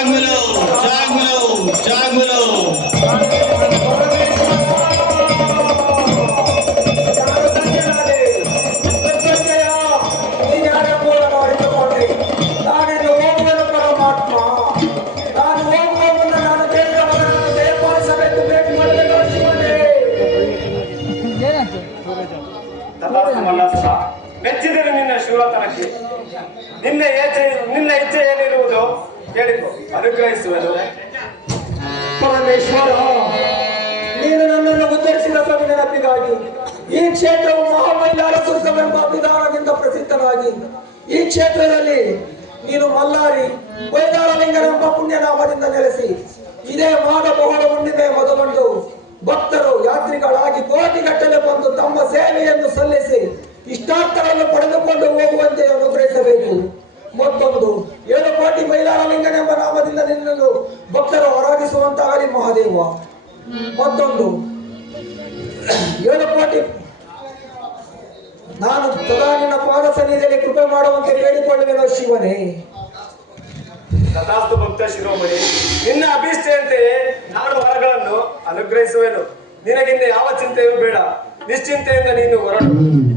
ಜಾಗ್ಮಲೋ ತಥಾಸ್ತು ಮಲ್ಲಸ್ವ ಮೆಚ್ಚಿದರೆ ನಿನ್ನ ಶೂರತನಕ್ಕೆ ನಿನ್ನ ಇಚ್ಛೆ ನಿನ್ನ ಇಚ್ಛೆ ಏನಿರುವುದು ಕೇಳಿಕೊ, ಅನುಗ್ರಹಿಸುವನು. ಪರಮೇಶ್ವರ, ನೀನು ನನ್ನನ್ನು ಉದ್ಧರಿಸಿದ ಸ್ವಾಮಿ ನೆನಪಿಗಾಗಿ, ಈ ಕ್ಷೇತ್ರವು ಮಹಾಮೈಲಾರ ಸುರ್ಗವೆಂಬ ವಿಧಾನದಿಂದ ಪ್ರಸಿದ್ಧನಾಗಿ, ಈ ಕ್ಷೇತ್ರದಲ್ಲಿ ನೀನು ಮಲ್ಲಾರಿ ವೈದಾರಲಿಂಗನೆಂಬ ಪುಣ್ಯನಾಮದಿಂದ ನೆಲೆಸಿ, ಇದೇ ಮಾಘ ಬಹಳ ಹುಣ್ಣಿಮೆ ಮೊದಲೊಂದು ಭಕ್ತರು, ಯಾತ್ರಿಗಳಾಗಿ ಕೋಟಿಗಟ್ಟಲೆ ಬಂದು ತಮ್ಮ ಸೇವೆಯನ್ನು ಸಲ್ಲಿಸಿ ಇಷ್ಟಾರ್ಥಗಳನ್ನು ಪಡೆದುಕೊಂಡು ಹೋಗುವಂತೆ ಅನುಗ್ರಹಿಸಬೇಕು. ಮತ್ತೊಂದು ಮೈಲಾರಲಿಂಗನೆಂಬ ನಾಮದಿಂದ ನಿನ್ನನ್ನು ಭಕ್ತರು ಆರಾಧಿಸುವಂತಾಗಲಿ ಮಹಾದೇವ. ಮತ್ತೊಂದು. ಏಳು ಕೋಟಿ. ನಾನು ಸದಾ ನಿನ್ನ ಪಾದ ಸನ್ನಿಧಿಯಲ್ಲಿ ಕೃಪೆ ಮಾಡುವಂತೆ ಕೇಳಿಕೊಳ್ಳುವೆನೋ ಶಿವನೇ. ತಥಾಸ್ತು ಭಕ್ತ ಶಿರೋಮಣಿ, ನಿನ್ನ ಅಭೀಷ್ಟೆಯಂತೆಯೇ ನಾನು ವರಗಳನ್ನು ಅನುಗ್ರಹಿಸುವೆನು. ನಿನಗಿನ್ನ ಯಾವ ಚಿಂತೆಯೂ ಬೇಡ. ನಿಶ್ಚಿಂತೆಯಿಂದ ನೀನು ಹೊರಡು.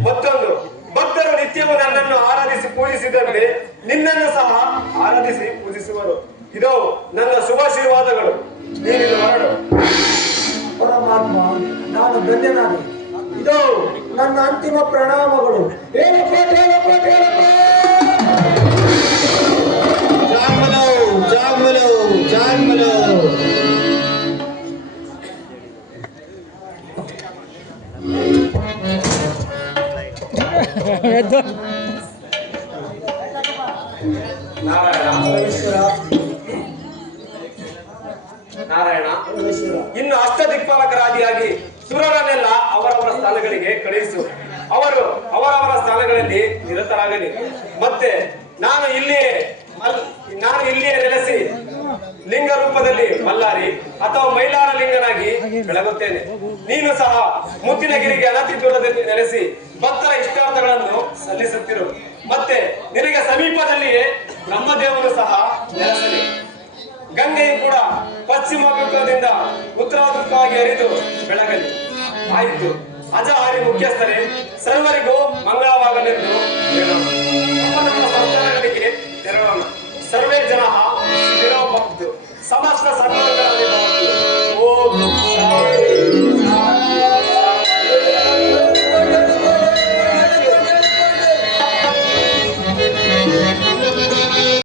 ಮತ್ತೊಂದು. ಭಕ್ತರು ನಿತ್ಯವೂ ನನ್ನನ್ನು ಆರಾಧಿಸಿ ಪೂಜಿಸಿದಂತೆ ನಿನ್ನನ್ನು ಸಹ ಆರಾಧಿಸಿ ಪೂಜಿಸುವರು. ಇದು ನನ್ನ ಶುಭಾಶೀರ್ವಾದಗಳು ನೀ ಪರಮಾತ್ಮ, ನಾನು ಧನ್ಯನಾದೆ. ಇದು ನನ್ನ ಅಂತಿಮ ಪ್ರಣಾಮಗಳು. ನಾರಾಯಣ ನಾರಾಯಣ, ಇನ್ನು ಅಷ್ಟ ದಿಕ್ಪಾಲಕರಾದಿಯಾಗಿ ಸುರರನ್ನೆಲ್ಲ ಅವರವರ ಸ್ಥಾನಗಳಿಗೆ ಕಳುಹಿಸು. ಅವರು ಅವರವರ ಸ್ಥಾನಗಳಲ್ಲಿ ನಿರತರಾಗಲಿ. ಮತ್ತೆ ನಾನು ಇಲ್ಲಿಯೇ ನಾನು ಇಲ್ಲಿಯೇ ನೆಲೆಸಿ ಲಿಂಗ ರೂಪದಲ್ಲಿ ಮಲ್ಲಾರಿ ಅಥವಾ ಮೈಲಾರ ಲಿಂಗನಾಗಿ ಬೆಳಗುತ್ತೇನೆ. ನೀನು ಸಹ ಮುತ್ತಿನಗಿರಿಗೆ ಅನತಿ ದೂರದಲ್ಲಿ ನೆಲೆಸಿ ಭಕ್ತರ ಇಷ್ಟಾರ್ಥಗಳನ್ನು ಸಲ್ಲಿಸುತ್ತಿರು. ಮತ್ತೆ ನಿನಗೆ ಸಮೀಪದಲ್ಲಿಯೇ ಬ್ರಹ್ಮದೇವರು ಸಹ ನೆಲೆಸಲಿ. ಗಂಗೆಯು ಕೂಡ ಪಶ್ಚಿಮ ಭಾಗದಿಂದ ಉತ್ತರವಾಗಿ ಹರಿದು ಬೆಳಗಲಿ. ಆಯಿತು. ಅಜಹಾರಿ ಮುಖ್ಯಸ್ಥರೇ, ಸರ್ವರಿಗೂ ಮಂಗಳವಾಗಲೆಂದು ಹೇಳೋಣ. ಸಂಸ್ಥಾನಗಳಿಗೆ ತೆರಳೋಣ. ಸರ್ವೇ ಜನ ಸಮಸ್ತ ಸರ್ವ